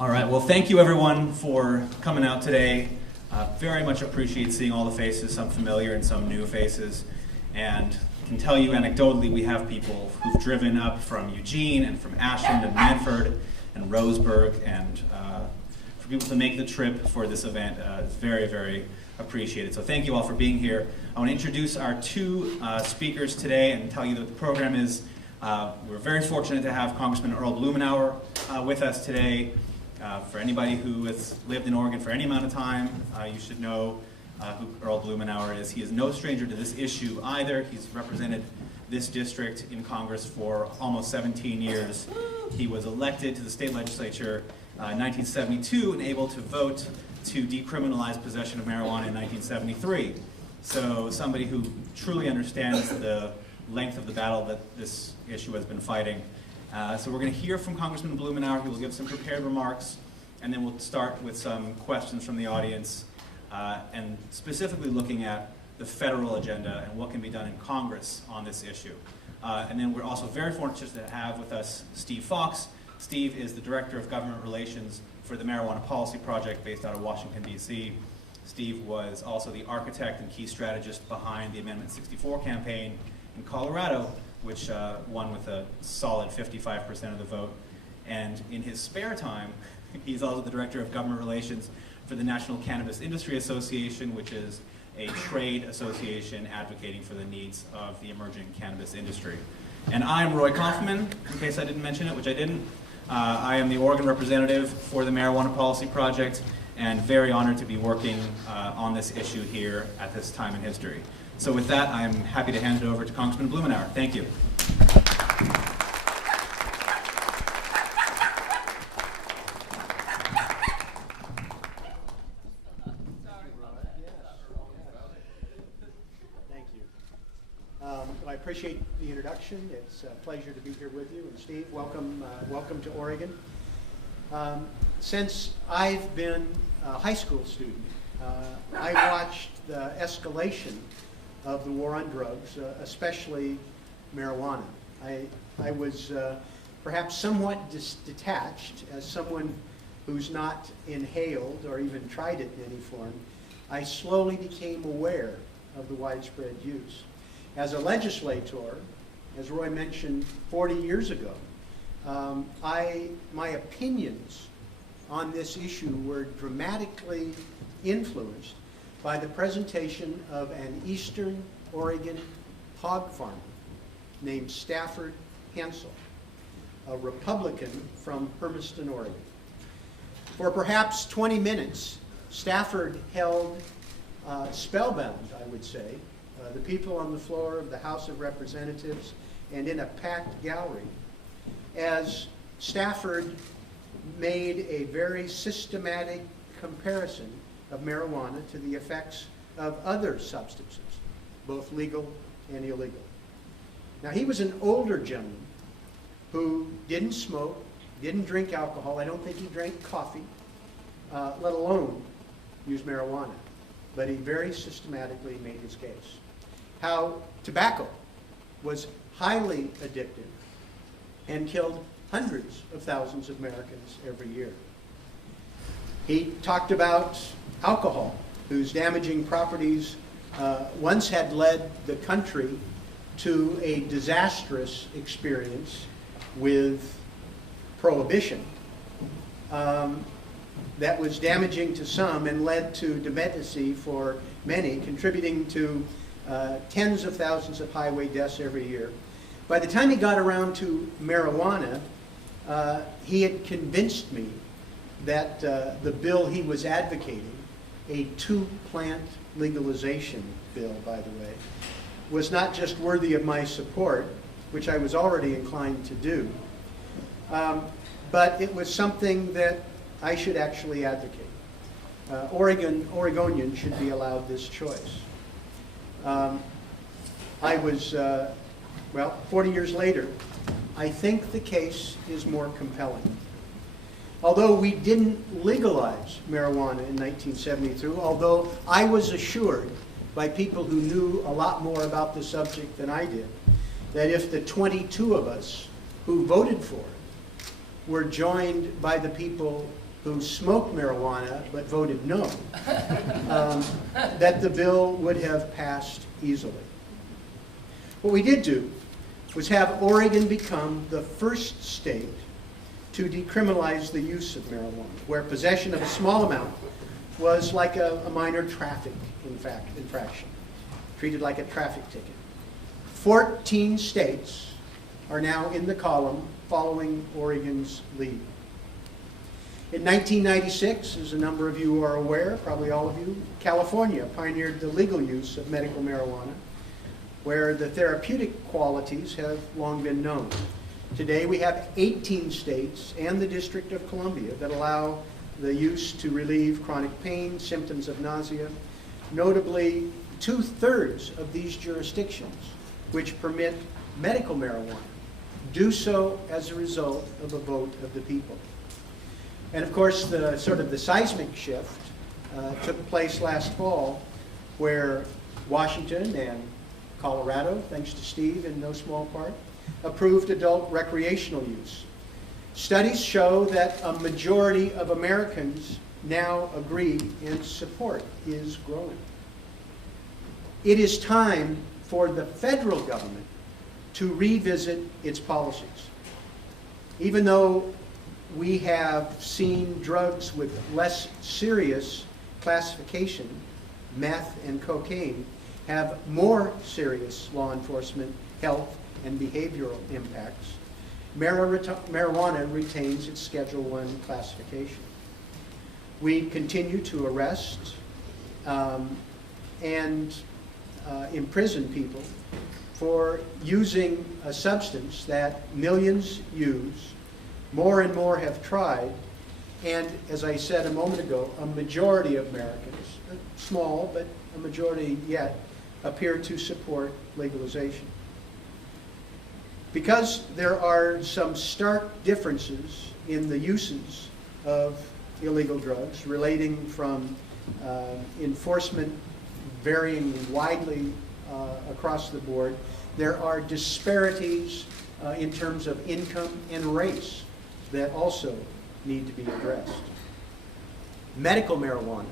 All right, well, thank you everyone for coming out today. Very much appreciate seeing all the faces, some familiar and some new faces. And I can tell you anecdotally, we have people who've driven up from Eugene and from Ashland and Manford and Roseburg, and for people to make the trip for this event is very, very appreciated. So thank you all for being here. I want to introduce our two speakers today and tell you that the program is, we're very fortunate to have Congressman Earl Blumenauer with us today. For anybody who has lived in Oregon for any amount of time, you should know who Earl Blumenauer is. He is no stranger to this issue either. He's represented this district in Congress for almost 17 years. He was elected to the state legislature in 1972 and able to vote to decriminalize possession of marijuana in 1973. So somebody who truly understands the length of the battle that this issue has been fighting. So we're going to hear from Congressman Blumenauer. He will give some prepared remarks, and then we'll start with some questions from the audience, and specifically looking at the federal agenda and what can be done in Congress on this issue. And then we're also very fortunate to have with us Steve Fox. Steve is the Director of Government Relations for the Marijuana Policy Project based out of Washington, D.C. Steve was also the architect and key strategist behind the Amendment 64 campaign in Colorado, which won with a solid 55% of the vote. And in his spare time, he's also the Director of Government Relations for the National Cannabis Industry Association, which is a trade association advocating for the needs of the emerging cannabis industry. And I'm Roy Kaufmann, in case I didn't mention it, which I didn't. I am the Oregon representative for the Marijuana Policy Project, and very honored to be working on this issue here at this time in history. So with that, I'm happy to hand it over to Congressman Blumenauer. Thank you. Thank you. I appreciate the introduction. It's a pleasure to be here with you. And Steve, welcome, welcome to Oregon. Since I've been a high school student, I watched the escalation of the war on drugs, especially marijuana. I was perhaps somewhat detached as someone who's not inhaled or even tried it in any form. I slowly became aware of the widespread use. As a legislator, as Roy mentioned 40 years ago, my opinions on this issue were dramatically influenced by the presentation of an Eastern Oregon hog farmer named Stafford Hansel, a Republican from Hermiston, Oregon. For perhaps 20 minutes, Stafford held spellbound, I would say, the people on the floor of the House of Representatives and in a packed gallery, as Stafford made a very systematic comparison of marijuana to the effects of other substances, both legal and illegal. Now, he was an older gentleman who didn't smoke, didn't drink alcohol. I don't think he drank coffee, let alone use marijuana. But he very systematically made his case. How tobacco was highly addictive and killed hundreds of thousands of Americans every year. He talked about alcohol, whose damaging properties once had led the country to a disastrous experience with prohibition that was damaging to some and led to dependency for many, contributing to tens of thousands of highway deaths every year. By the time he got around to marijuana, he had convinced me that the bill he was advocating, a two-plant legalization bill, by the way, was not just worthy of my support, which I was already inclined to do, but it was something that I should actually advocate. Oregonians should be allowed this choice. I was, well, 40 years later, I think the case is more compelling. Although we didn't legalize marijuana in 1973, although I was assured by people who knew a lot more about the subject than I did, that if the 22 of us who voted for it were joined by the people who smoked marijuana but voted no, that the bill would have passed easily. What we did do was have Oregon become the first state to decriminalize the use of marijuana, where possession of a small amount was like a minor traffic infraction, treated like a traffic ticket. 14 states are now in the column following Oregon's lead. In 1996, as a number of you are aware, probably all of you, California pioneered the legal use of medical marijuana, where the therapeutic qualities have long been known. Today we have 18 states and the District of Columbia that allow the use to relieve chronic pain, symptoms of nausea. Notably, 2/3 of these jurisdictions, which permit medical marijuana, do so as a result of a vote of the people. And of course, the seismic shift took place last fall, where Washington and Colorado, thanks to Steve in no small part, approved adult recreational use. Studies show that a majority of Americans now agree and support is growing. It is time for the federal government to revisit its policies. Even though we have seen drugs with less serious classification, meth and cocaine, have more serious law enforcement, health, and behavioral impacts, marijuana retains its Schedule I classification. We continue to arrest and imprison people for using a substance that millions use, more and more have tried, and as I said a moment ago, a majority of Americans, small but a majority yet, appear to support legalization. Because there are some stark differences in the uses of illegal drugs, relating from enforcement varying widely across the board, there are disparities in terms of income and race that also need to be addressed. Medical marijuana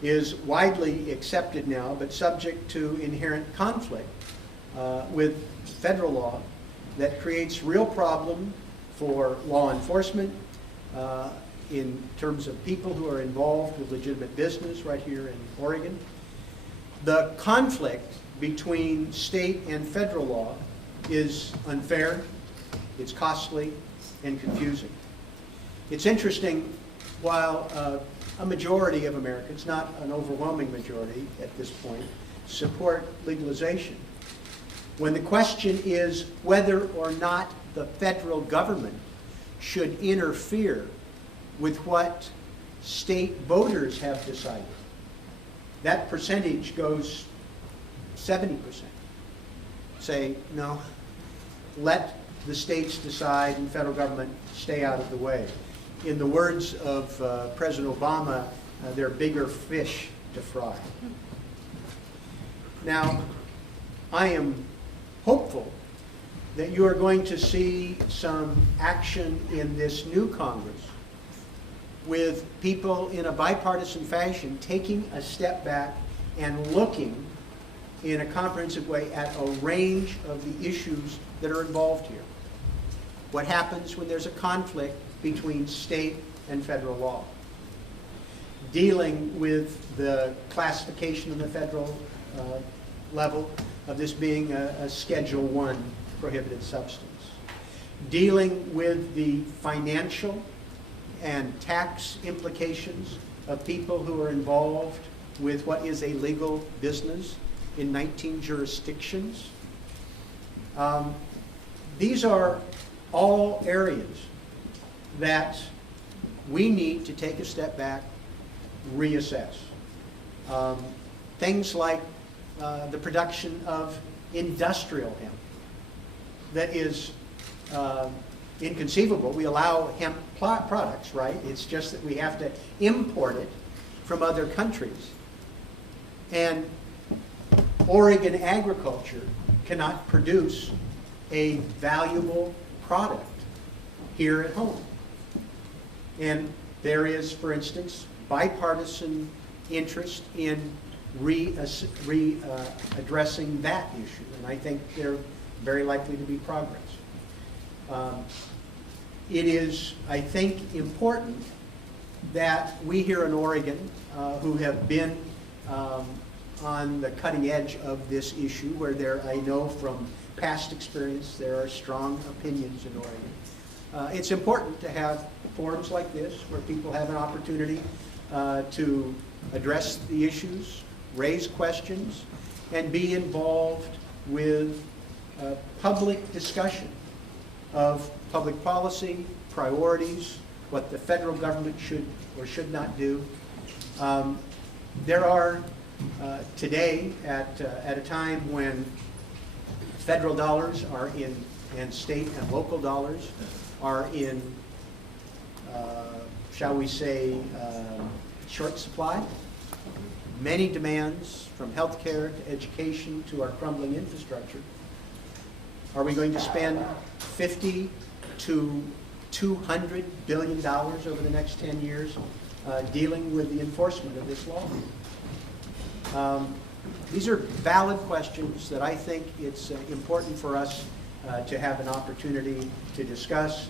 is widely accepted now, but subject to inherent conflict with federal law that creates real problem for law enforcement in terms of people who are involved with legitimate business right here in Oregon. The conflict between state and federal law is unfair, it's costly, and confusing. It's interesting, while a majority of Americans, not an overwhelming majority at this point, support legalization, when the question is whether or not the federal government should interfere with what state voters have decided, that percentage goes 70%. Say, no, let the states decide and federal government stay out of the way. In the words of President Obama, they're bigger fish to fry. Now, I am hopeful that you are going to see some action in this new Congress with people in a bipartisan fashion taking a step back and looking in a comprehensive way at a range of the issues that are involved here. What happens when there's a conflict between state and federal law? Dealing with the classification on the federal level of this being a Schedule I prohibited substance. Dealing with the financial and tax implications of people who are involved with what is a legal business in 19 jurisdictions. These are all areas that we need to take a step back, reassess. Things like the production of industrial hemp that is inconceivable. We allow hemp products, right? It's just that we have to import it from other countries. And Oregon agriculture cannot produce a valuable product here at home. And There is, for instance, bipartisan interest in addressing that issue, and I think there's very likely to be progress. It is, I think, important that we here in Oregon, who have been on the cutting edge of this issue, where there, I know from past experience, there are strong opinions in Oregon. It's important to have forums like this where people have an opportunity to address the issues, raise questions, and be involved with public discussion of public policy, priorities, what the federal government should or should not do. There are today, at a time when federal dollars are in, and state and local dollars are in, shall we say, short supply. Many demands, from healthcare to education to our crumbling infrastructure. Are we going to spend $50 to $200 billion over the next 10 years dealing with the enforcement of this law? These are valid questions that I think it's important for us to have an opportunity to discuss.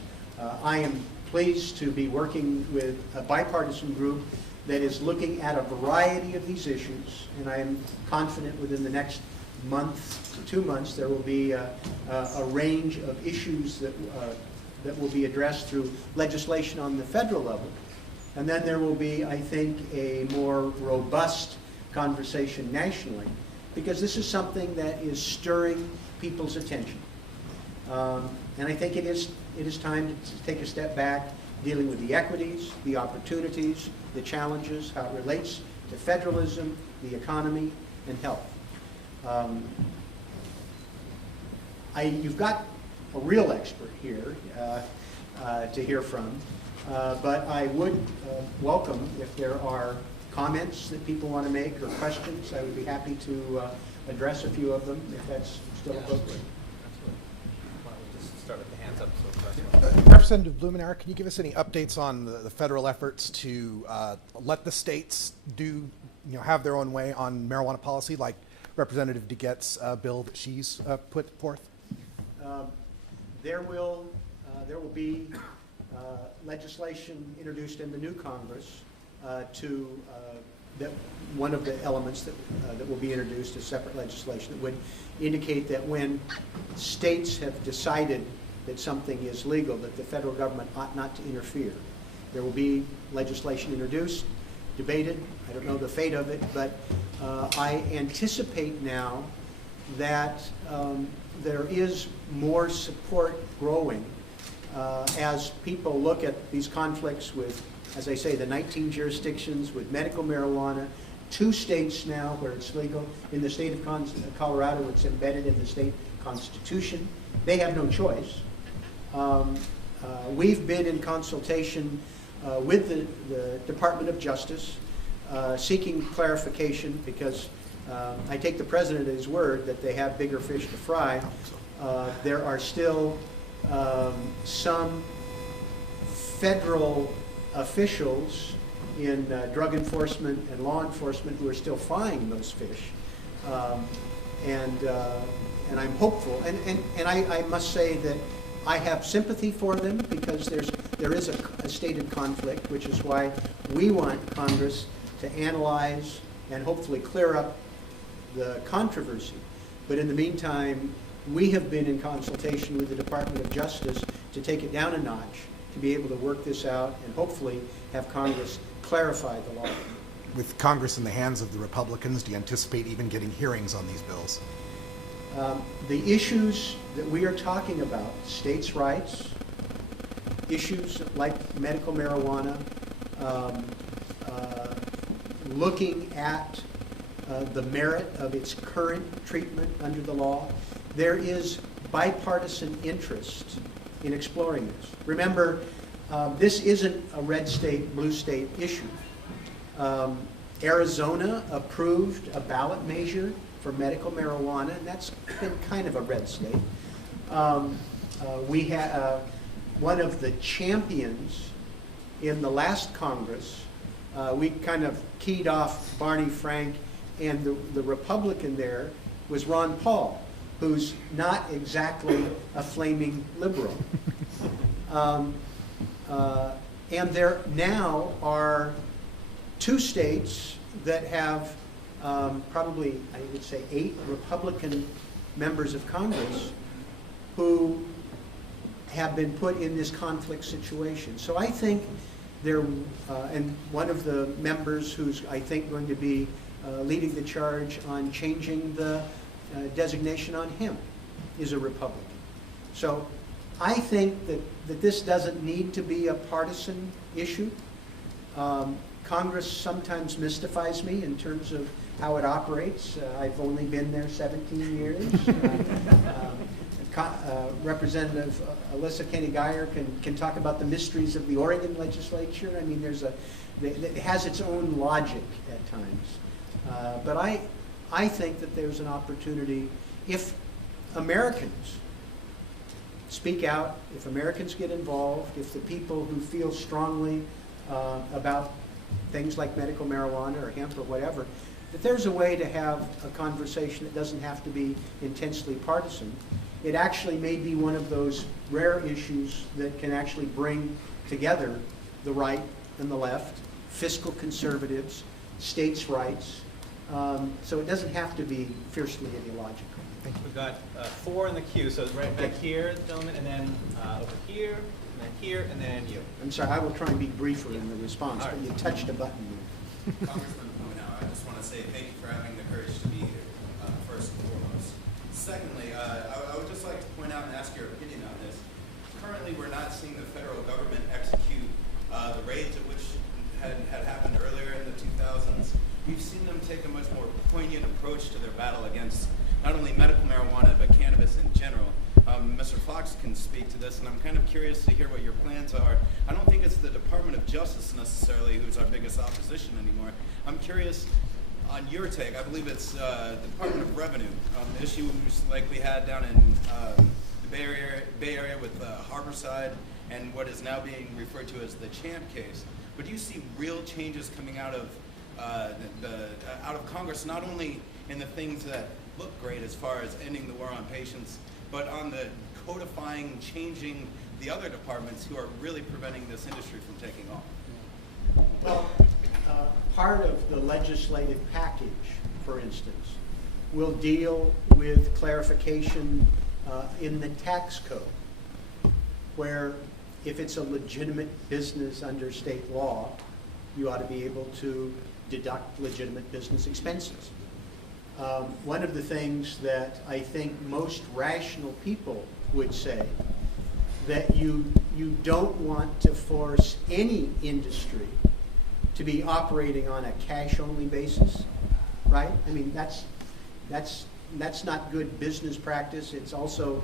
I am pleased to be working with a bipartisan group that is looking at a variety of these issues, and I am confident within the next month to 2 months there will be a range of issues that will be addressed through legislation on the federal level. And then there will be, I think, a more robust conversation nationally, because this is something that is stirring people's attention. And I think it is time to take a step back, dealing with the equities, the opportunities, the challenges, how it relates to federalism, the economy, and health. You've got a real expert here to hear from, but I would welcome if there are comments that people want to make or questions. I would be happy to address a few of them if that's still appropriate. Why don't we just start with the hands up? Representative Blumenauer, can you give us any updates on the federal efforts to let the states have their own way on marijuana policy, like Representative DeGette's bill that she's put forth? There will be legislation introduced in the new Congress that one of the elements that will be introduced is separate legislation that would indicate that when states have decided that something is legal, that the federal government ought not to interfere. There will be legislation introduced, debated. I don't know the fate of it, but I anticipate now that there is more support growing as people look at these conflicts with, as I say, the 19 jurisdictions with medical marijuana, 2 states now where it's legal. In the state of Colorado, it's embedded in the state constitution. They have no choice. We've been in consultation with the Department of Justice seeking clarification, because I take the President at his word that they have bigger fish to fry. There are still some federal officials in drug enforcement and law enforcement who are still frying those fish. And I'm hopeful. And I must say that I have sympathy for them, because there is a stated conflict, which is why we want Congress to analyze and hopefully clear up the controversy. But in the meantime, we have been in consultation with the Department of Justice to take it down a notch, to be able to work this out and hopefully have Congress clarify the law. With Congress in the hands of the Republicans, do you anticipate even getting hearings on these bills? The issues that we are talking about, states' rights, issues like medical marijuana, looking at the merit of its current treatment under the law, there is bipartisan interest in exploring this. Remember, this isn't a red state, blue state issue. Arizona approved a ballot measure for medical marijuana, and that's been kind of a red state. We have one of the champions in the last Congress, we kind of keyed off Barney Frank, and the Republican there was Ron Paul, who's not exactly a flaming liberal. And there now are 2 states that have probably, I would say, 8 Republican members of Congress who have been put in this conflict situation. So I think there, and one of the members who's, I think, going to be leading the charge on changing the designation on him is a Republican. So I think that this doesn't need to be a partisan issue. Congress sometimes mystifies me in terms of how it operates. I've only been there 17 years. Representative Alyssa Kenny-Geyer can talk about the mysteries of the Oregon legislature. I mean, it has its own logic at times. But I think that there's an opportunity, if Americans speak out, if Americans get involved, if the people who feel strongly about things like medical marijuana or hemp or whatever, that there's a way to have a conversation that doesn't have to be intensely partisan. It actually may be one of those rare issues that can actually bring together the right and the left, fiscal conservatives, states' rights. So it doesn't have to be fiercely ideological. We've got 4 in the queue, so right back here, gentlemen, and then over here, and then here, and then you. I'm sorry, I will try and be briefer in the response, but you touched a button there. Congressman Blumenauer, I just want to say thank you for having the courage to be here, first and foremost. Secondly, I would just like to point out and ask your opinion on this. Currently, we're not seeing the federal government execute the raids at which had happened earlier in the 2000s. We've seen them take a much more poignant approach to their battle against not only medical marijuana, but cannabis in general. Mr. Fox can speak to this, and I'm kind of curious to hear what your plans are. I don't think it's the Department of Justice necessarily who's our biggest opposition anymore. I'm curious on your take. I believe it's the Department of Revenue, issues like we had down in the Bay Area with Harborside and what is now being referred to as the Champ case. But do you see real changes coming out of out of Congress, not only in the things that look great as far as ending the war on patients, but on the codifying, changing the other departments who are really preventing this industry from taking off? Well, part of the legislative package, for instance, will deal with clarification in the tax code, where if it's a legitimate business under state law, you ought to be able to deduct legitimate business expenses. One of the things that I think most rational people would say, that you don't want to force any industry to be operating on a cash-only basis, right? I mean, that's not good business practice. It's also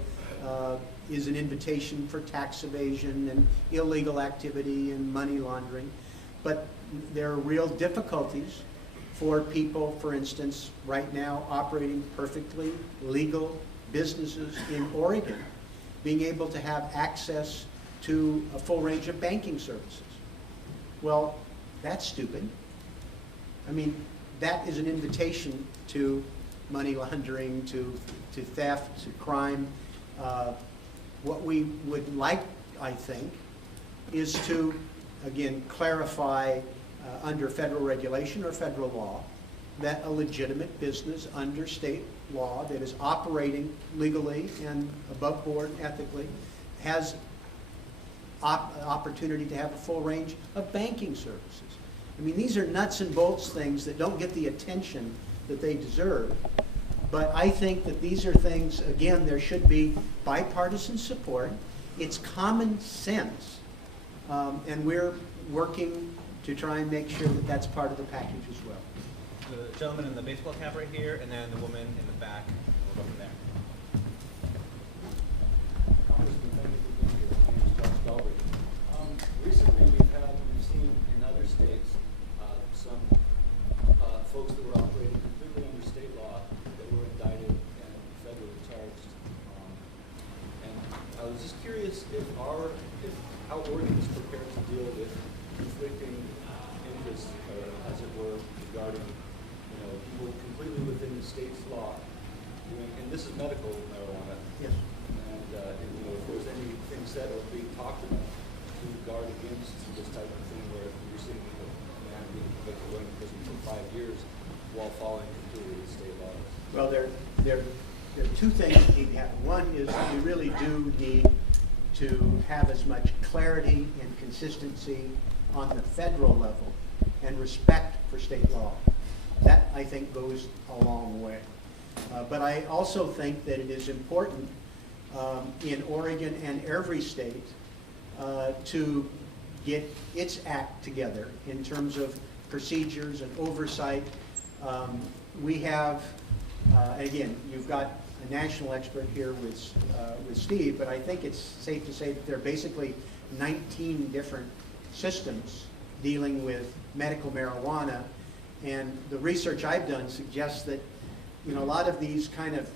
is an invitation for tax evasion and illegal activity and money laundering. But there are real difficulties for people, for instance, right now operating perfectly legal businesses in Oregon, being able to have access to a full range of banking services. Well, that's stupid. I mean, that is an invitation to money laundering, to theft, to crime. What we would like, I think, is to, again, clarify under federal regulation or federal law that a legitimate business under state law that is operating legally and above board ethically has opportunity to have a full range of banking services. I mean, these are nuts and bolts things that don't get the attention that they deserve. But I think that these are things, again, there should be bipartisan support. It's common sense. And we're working to try and make sure that that's part of the package as well. The gentleman in the baseball cap right here, and then the woman in the back. We'll go from there. Congressman, thank you for being here. My name is Josh Galbraith. Recently, we've seen in other states some folks that were operating completely under state law that were indicted and federally charged. And I was just curious if how Oregon is prepared to deal with conflicting interests, as it were, regarding, people completely within the state's law doing, and this is medical marijuana. Yes. And, if there's anything said or being talked about to guard against this type of thing where you're seeing a man being convicted going to prison for 5 years while following completely the state laws. Well, there are two things that need to happen. One is we really do need to have as much clarity and consistency on the federal level and respect for state law. That, I think, goes a long way. But I also think that it is important in Oregon and every state to get its act together in terms of procedures and oversight. We have, again, you've got a national expert here with Steve, but I think it's safe to say that there are basically 19 different systems dealing with medical marijuana. And the research I've done suggests that, a lot of these kind of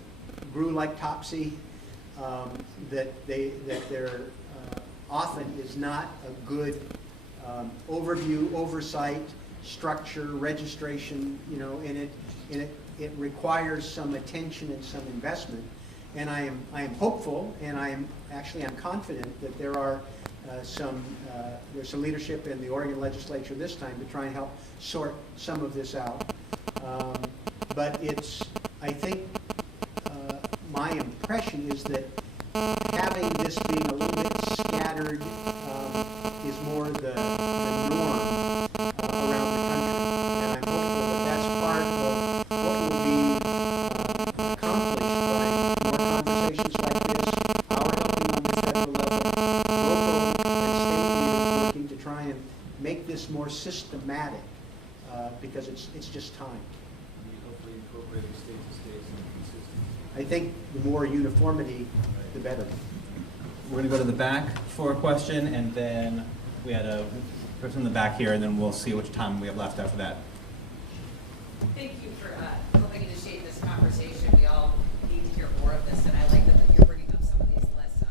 grew like Topsy, that there often is not a good overview, oversight, structure, registration, and it requires some attention and some investment. And I am hopeful, and I'm confident that there's some leadership in the Oregon legislature this time to try and help sort some of this out. But I think my impression is that having this being a little bit scattered is more the norm around the country. And I'm hopeful that that's part of what will be accomplished by more conversations like this, our helping on the federal level, local and state leaders working to try and make this more systematic, because it's just time. Hopefully incorporating state to state and consistent. I think the more uniformity, the better. We're going to go to the back for a question, and then we had a person in the back here, and then we'll see which time we have left after that. Thank you for helping initiate this conversation. We all need to hear more of this, and I like that you're bringing up some of these less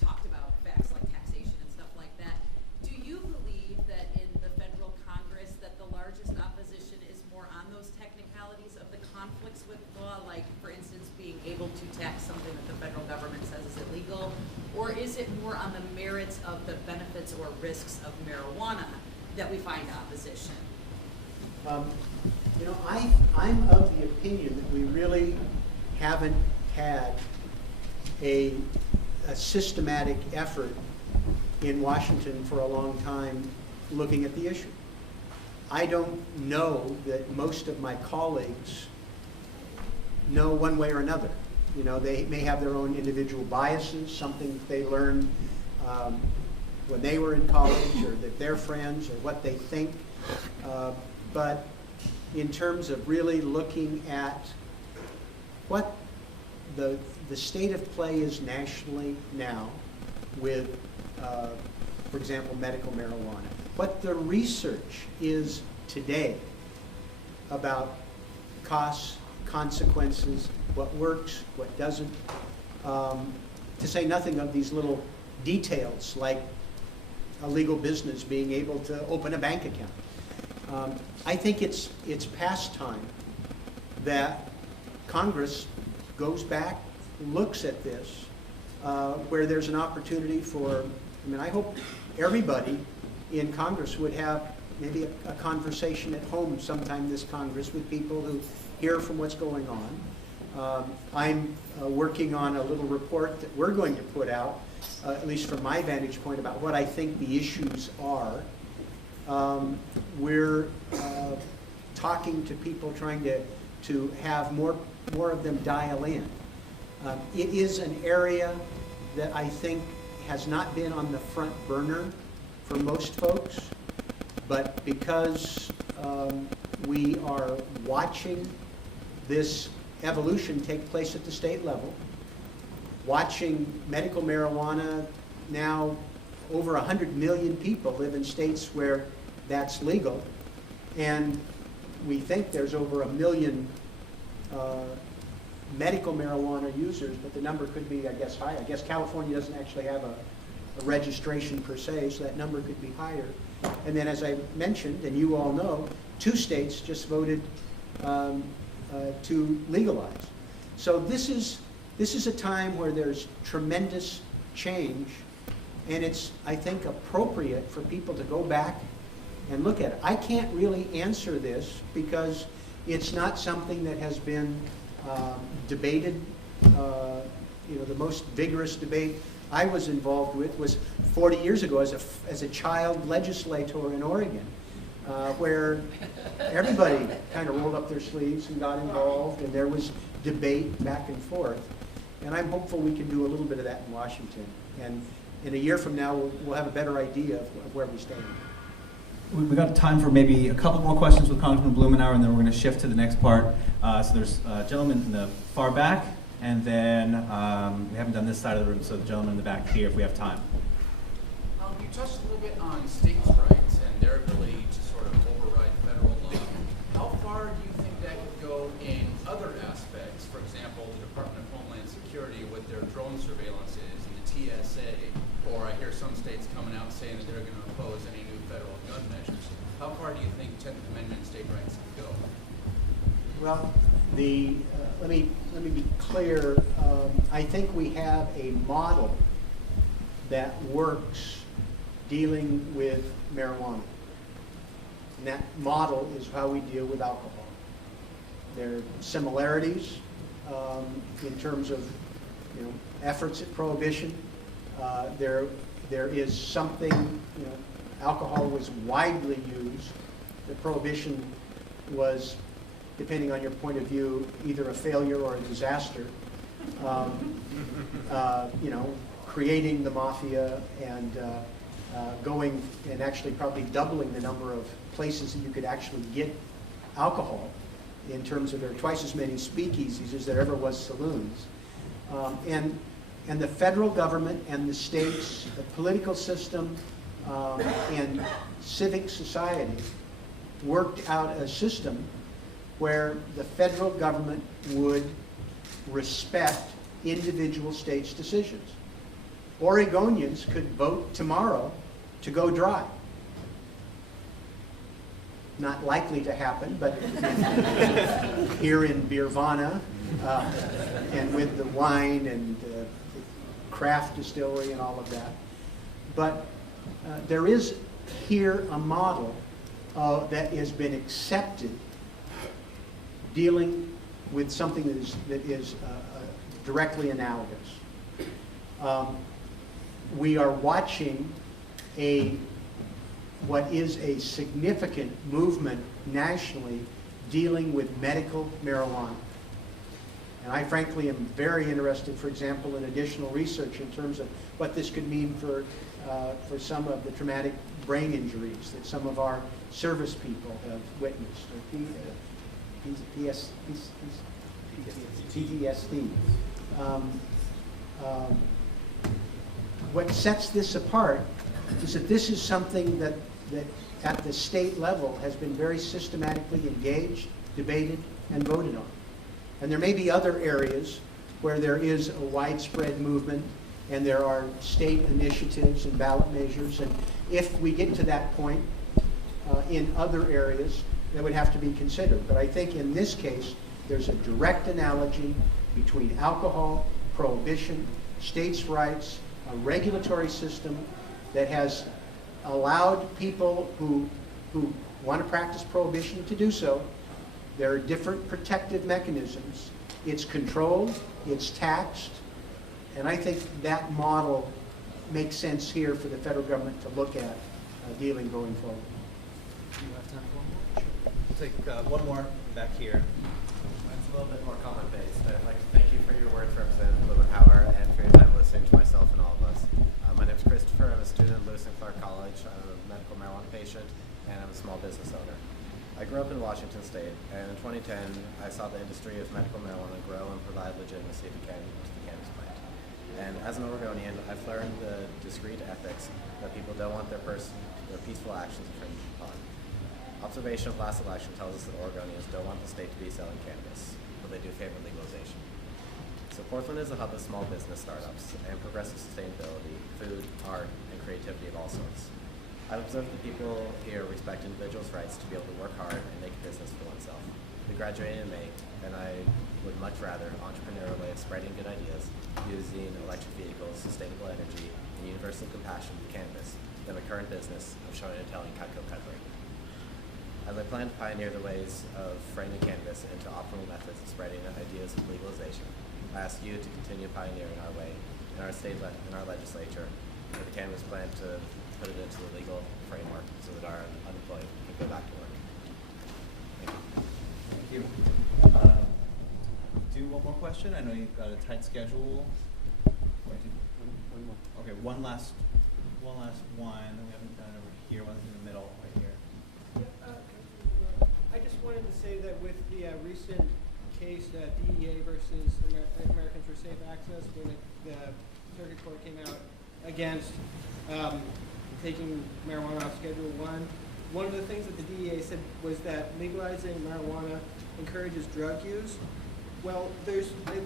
talked about facts like taxation and stuff like that. Do you believe that in the federal Congress that the largest opposition is more on those technicalities of the conflicts with law, like, for instance, being able to tax something that the federal government says is illegal, or is it more on the merits of the benefits or risks of marijuana that we find opposition? I'm of the opinion that we really haven't had a systematic effort in Washington for a long time looking at the issue. I don't know that most of my colleagues know one way or another. They may have their own individual biases, something that they learned when they were in college, or that their friends, or what they think. But in terms of really looking at what the state of play is nationally now with, for example, medical marijuana, what the research is today about costs, consequences, what works, what doesn't, to say nothing of these little details like a legal business being able to open a bank account. I think it's past time that Congress goes back, looks at this, where there's an opportunity for, I hope everybody in Congress would have maybe a conversation at home sometime this Congress with people who hear from what's going on. I'm working on a little report that we're going to put out, at least from my vantage point, about what I think the issues are. We're talking to people, trying to have more of them dial in. It is an area that I think has not been on the front burner for most folks, but because we are watching this evolution take place at the state level, watching medical marijuana, now over 100 million people live in states where that's legal, and we think there's over 1 million medical marijuana users, but the number could be, I guess, high. I guess California doesn't actually have a registration per se, so that number could be higher. And then, as I mentioned, and you all know, 2 states just voted to legalize. So this is a time where there's tremendous change, and it's, I think, appropriate for people to go back and look at it. I can't really answer this because it's not something that has been debated. You know, the most vigorous debate I was involved with was 40 years ago as a child legislator in Oregon, where everybody kind of rolled up their sleeves and got involved, and there was debate back and forth. And I'm hopeful we can do a little bit of that in Washington. And in a year from now, we'll have a better idea of where we stand. We've got time for maybe a couple more questions with Congressman Blumenauer, and then we're going to shift to the next part. So there's a gentleman in the far back, and then we haven't done this side of the room, so the gentleman in the back here, if we have time. You touched a little bit on states' rights and their ability to sort of override federal law. How far do you think that could go in other aspects? For example, the Department of Homeland Security with their drone surveillances and the TSA, or I hear some states coming out saying that they're going to oppose any new federal gun measures. How far do you think 10th Amendment state rights can go? Well, let me be clear. I think we have a model that works dealing with marijuana. And that model is how we deal with alcohol. There are similarities in terms of, you know, efforts at prohibition. There is something, you know, alcohol was widely used. The prohibition was, depending on your point of view, either a failure or a disaster. You know, creating the mafia and going and actually probably doubling the number of places that you could actually get alcohol, in terms of there are twice as many speakeasies as there ever was saloons. And the federal government and the states, the political system, and civic society worked out a system where the federal government would respect individual states' decisions. Oregonians could vote tomorrow to go dry. Not likely to happen, but here in Beervana, and with the wine and the craft distillery and all of that. But there is here a model that has been accepted dealing with something that is directly analogous. We are watching what is a significant movement nationally dealing with medical marijuana. And I frankly am very interested, for example, in additional research in terms of what this could mean for some of the traumatic brain injuries that some of our service people have witnessed, or PTSD. What sets this apart is that this is something that at the state level has been very systematically engaged, debated, and voted on. And there may be other areas where there is a widespread movement and there are state initiatives and ballot measures. And if we get to that point in other areas, that would have to be considered. But I think in this case, there's a direct analogy between alcohol, prohibition, states' rights, a regulatory system that has allowed people who want to practice prohibition to do so. There are different protective mechanisms. It's controlled, it's taxed, and I think that model makes sense here for the federal government to look at dealing going forward. Do you have time for one more? Sure. We'll take one more back here. Mine's a little bit more comment-based. I'd like to thank you for your work, Representative Blumenauer, and for your time listening to myself and all of us. My name is Christopher. I'm a student at Lewis and Clark College. I'm a medical marijuana patient, and I'm a small business owner. I grew up in Washington State, and in 2010, I saw the industry of medical marijuana grow and provide legitimacy to the cannabis plant. And as an Oregonian, I've learned the discrete ethics that people don't want their peaceful actions infringed upon. Observation of last election tells us that Oregonians don't want the state to be selling cannabis, but they do favor legalization. So Portland is a hub of small business startups and progressive sustainability, food, art, and creativity of all sorts. I've observed that people here respect individuals' rights to be able to work hard and make a business for oneself. We graduated in May, and I would much rather entrepreneurial way of spreading good ideas using electric vehicles, sustainable energy, and universal compassion with cannabis than the current business of showing and telling Cutco Cutlery. As I plan to pioneer the ways of framing cannabis into optimal methods of spreading ideas of legalization, I ask you to continue pioneering our way in our in our legislature with the cannabis plan to put it into the legal framework so that our unemployed can go back to work. Thank you. Do one more question. I know you've got a tight schedule. One more. Okay, one last one. We haven't done it over here. One's in the middle, right here. I just wanted to say that with the recent case, DEA versus Americans for Safe Access, when the circuit court came out against taking marijuana off Schedule 1, one of the things that the DEA said was that legalizing marijuana encourages drug use. Well,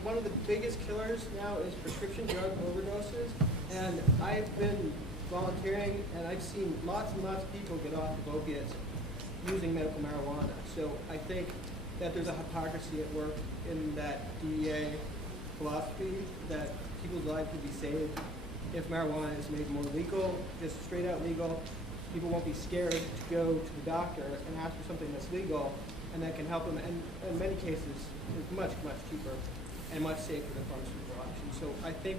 one of the biggest killers now is prescription drug overdoses, and I've been volunteering, and I've seen lots and lots of people get off of opiates using medical marijuana. So I think that there's a hypocrisy at work in that DEA philosophy that people's lives could be saved if marijuana is made more legal, just straight out legal. People won't be scared to go to the doctor and ask for something that's legal and that can help them, and in many cases is much, much cheaper and much safer than pharmaceutical options. So I think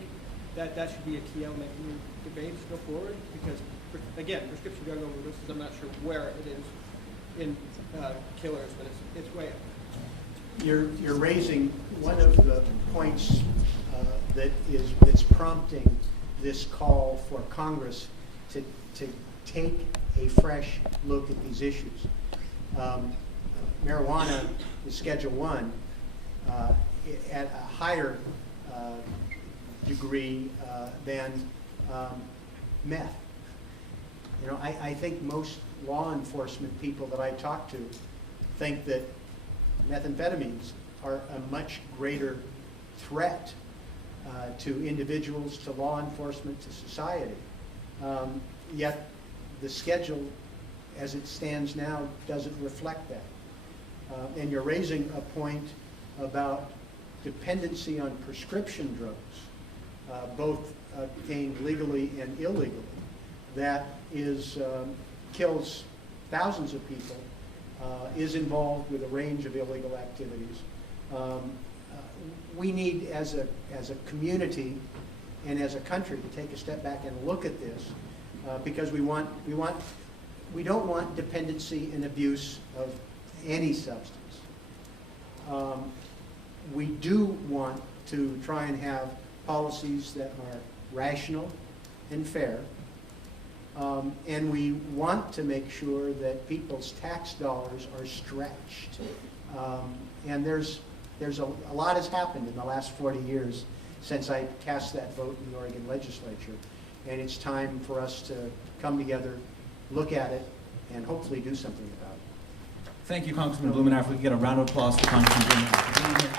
that that should be a key element in your debates go forward, because again, prescription drug overdoses, I'm not sure where it is in killers, but it's way up. You're raising one of the points that's prompting this call for Congress to take a fresh look at these issues. Marijuana is Schedule 1 at a higher degree than meth. You know, I think most law enforcement people that I talk to think that methamphetamines are a much greater threat to individuals, to law enforcement, to society. Yet the schedule as it stands now doesn't reflect that. And you're raising a point about dependency on prescription drugs, both obtained legally and illegally, that kills thousands of people, is involved with a range of illegal activities. We need, as a community and as a country, to take a step back and look at this, because we don't want dependency and abuse of any substance. We do want to try and have policies that are rational and fair, and we want to make sure that people's tax dollars are stretched. And there's a lot has happened in the last 40 years since I cast that vote in the Oregon legislature, and it's time for us to come together, look at it, and hopefully do something about it. Thank you, Congressman Blumenauer. If we could get a round of applause for Congressman Blumenauer for being here.